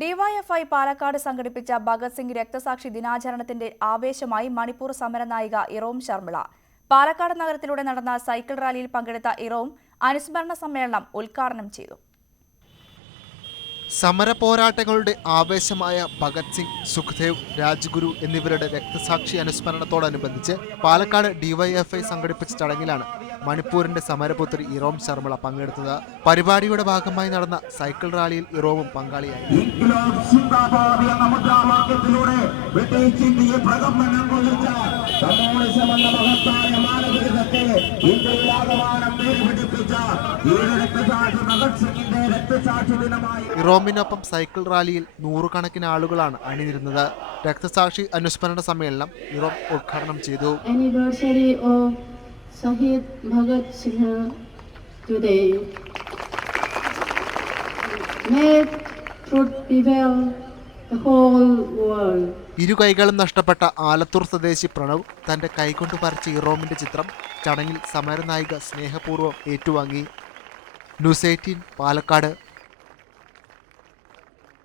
DYFI Palakkad സംഘടിപ്പിച്ച ഭഗത് സിംഗ് രക്തസാക്ഷി ദിനാചരണത്തിന്റെ ആവേശമായി മണിപ്പൂർ സമരനായിക ഇറോം ശർമിള. പാലക്കാട് നഗരത്തിലൂടെ നടന്ന സൈക്കിൾ റാലിയിൽ പങ്കെടുത്ത ഇറോം അനുസ്മരണ സമ്മേളനം ഉദ്ഘാടനം ചെയ്തു. സമര പോരാട്ടങ്ങളുടെ ആവേശമായ ഭഗത് സിംഗ്, സുഖ്ദേവ്, രാജ്ഗുരു എന്നിവരുടെ രക്തസാക്ഷി അനുസ്മരണത്തോടനുബന്ധിച്ച് പാലക്കാട് ഡിവൈഎഫ്ഐ സംഘടിപ്പിച്ച ചടങ്ങിലാണ് മണിപ്പൂരിന്റെ സമരപുത്രി ഇറോം ശർമിള പങ്കെടുത്തത്. പരിപാടിയുടെ ഭാഗമായി നടന്ന സൈക്കിൾ റാലിയിൽ ഇറോമും പങ്കാളിയായി. ഇറോമിനൊപ്പം സൈക്കിൾ റാലിയിൽ നൂറുകണക്കിന് ആളുകളാണ് അണിനിരുന്നത്. രക്തസാക്ഷി അനുസ്മരണ സമ്മേളനം ഇറോം ഉദ്ഘാടനം ചെയ്തു. ഇരു കൈകളും നഷ്ടപ്പെട്ട ആലത്തൂർ സ്വദേശി പ്രണവ് തന്റെ കൈകൊണ്ട് വരച്ച ഇറോമിന്റെ ചിത്രം ചടങ്ങിൽ സമരനായിക സ്നേഹപൂർവ്വം ഏറ്റുവാങ്ങി. ന്യൂസ് 18 പാലക്കാട്.